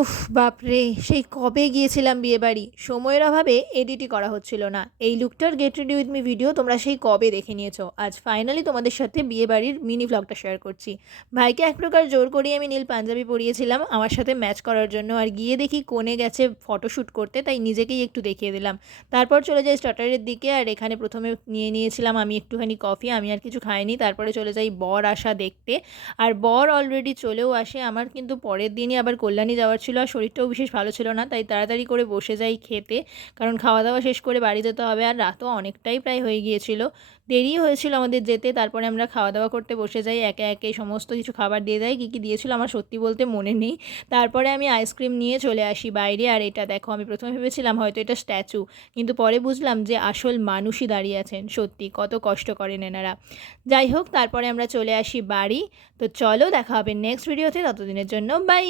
উফ বাপরে! সেই কবে গিয়েছিলাম বিয়েবাড়ি। সময়ের অভাবে এডিটই করা হচ্ছিল না। এই লুকটার get ready with me video তোমরা সেই কবে দেখে নিয়েছো। আজ ফাইনালি তোমাদের সাথে বিয়েবাড়ির মিনি ভ্লগটা শেয়ার করছি। ভাইকে এক প্রকার জোর করেই আমি নীল পাঞ্জাবি পরিয়েছিলাম আমার সাথে ম্যাচ করার জন্য। আর গিয়ে দেখি কনে গেছে ফটোশ্যুট করতে, তাই নিজেকেই একটু দেখিয়ে দিলাম। তারপর চলে যাই স্টার্টারের দিকে। আর এখানে প্রথমে নিয়েছিলাম আমি একটুখানি কফি, আমি আর কিছু খাইনি। তারপরে চলে যাই বর আসা দেখতে। আর বর অলরেডি চলেও আসে। আমার কিন্তু পরের দিনই আবার কল্যাণী যাওয়ার ছিল, আর শরীরটাও বিশেষ ভালো ছিল না, তাই তাড়াতাড়ি করে বসে যাই খেতে, কারণ খাওয়া দাওয়া শেষ করে বাড়ি যেতে হবে। আর রাতও অনেকটাই প্রায় হয়ে গিয়েছিল, দেরি হয়েছিল আমাদের যেতে। তারপরে আমরা খাওয়া দাওয়া করতে বসে যাই, একে একে সমস্ত কিছু খাবার দিয়ে দেয়। কী কী দিয়েছিল আমার সত্যি বলতে মনে নেই। তারপরে আমি আইসক্রিম নিয়ে চলে আসি বাইরে। আর এটা দেখো, আমি প্রথমে ভেবেছিলাম হয়তো এটা স্ট্যাচু, কিন্তু পরে বুঝলাম যে আসল মানুষই দাঁড়িয়ে আছেন। সত্যি কত কষ্ট করেন এনারা। যাই হোক, তারপরে আমরা চলে আসি বাড়ি। তো চলো দেখা হবে নেক্সট ভিডিওতে, ততদিনের জন্য বাই।